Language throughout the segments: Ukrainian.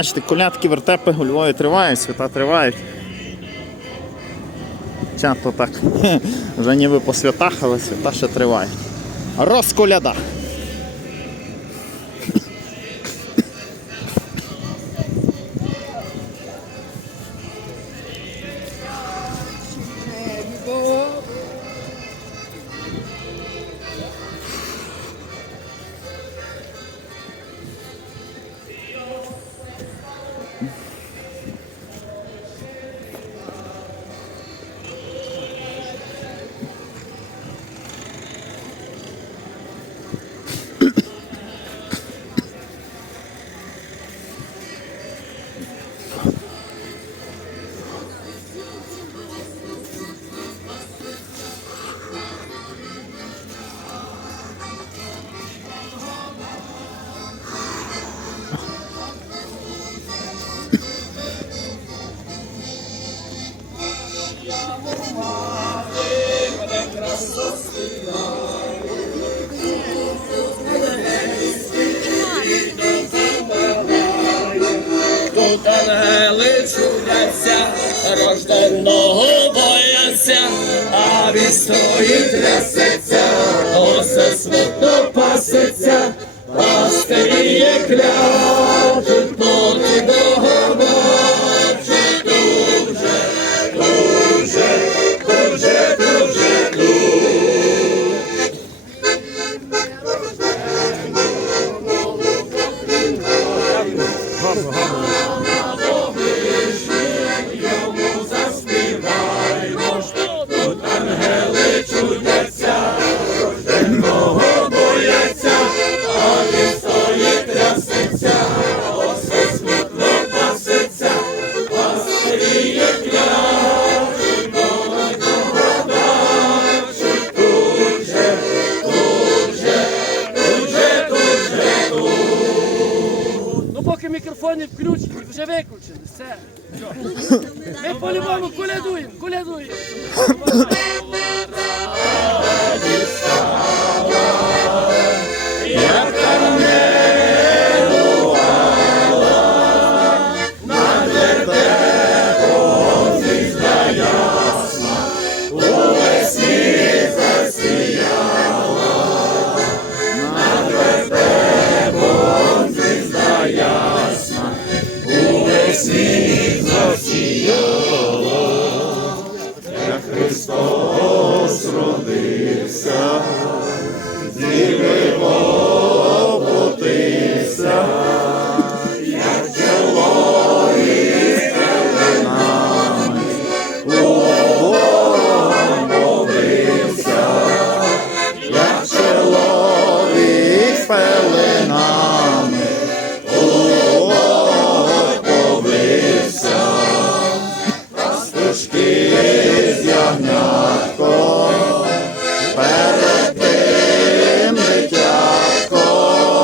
Бачите, колядки, вертепи у Львові тривають, свята тривають. То так, вже ніби по святах, але свята ще тривають. Розколяда. Тут ангели чудяться, рожденного бояться, а він трясеться, осе смутно пасеться, пастирі кляжуть, мікрофони включені, вже виключили, все. Ми по-любому колядуємо, колядуємо. Пастушки з ягнятком, перед тим дитятком,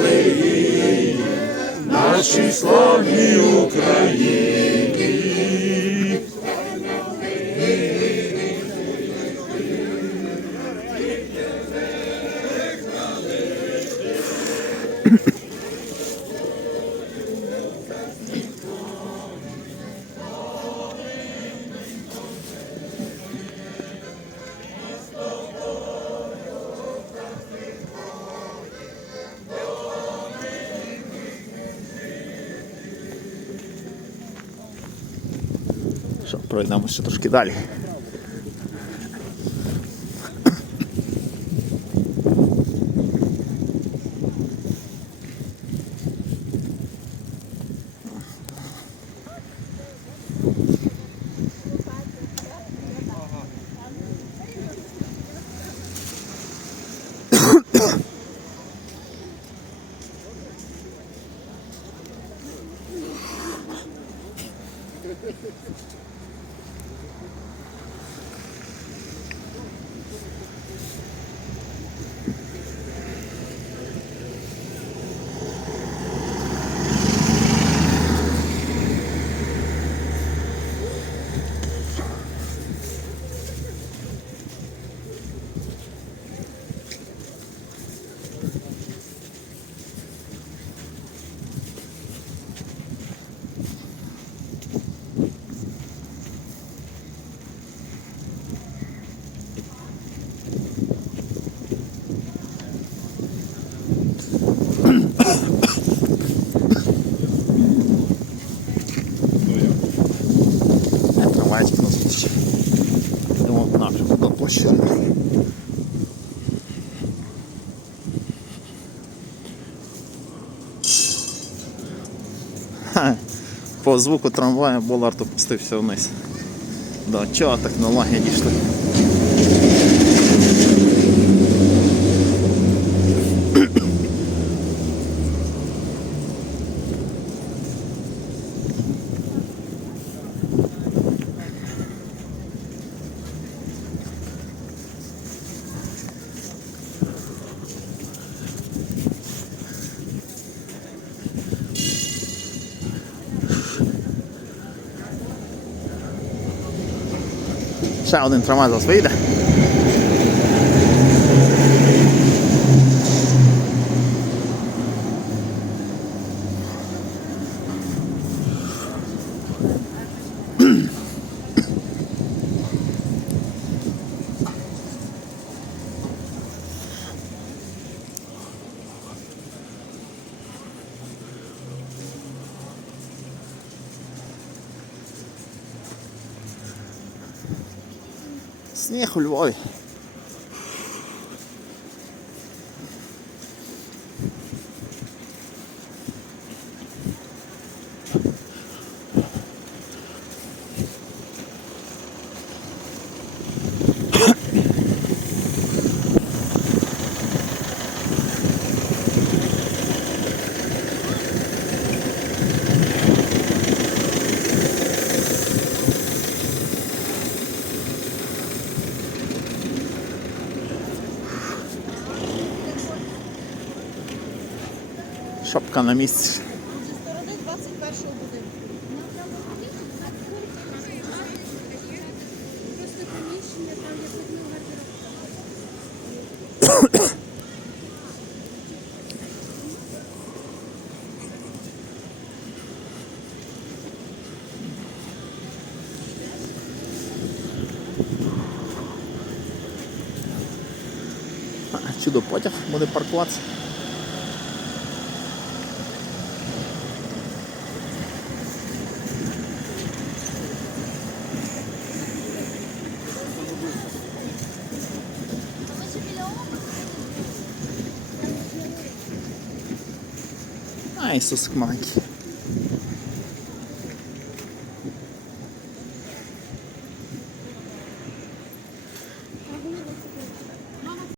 щасливі, нашій славній Україні. Пройдемо ще трошки далі. Трамвайчик на зустріч. Йдемо напрямку до площади. Ха, По звуку трамвая Болард опустився вниз. До чого технологія дійшли? Trzeba odętrować za swojde. Сніг у Львові. Шапка на місці. Сторони 21-го будинку. Просто приміщення, там є. Чудо потяг буде паркуватися. nice esse Mac.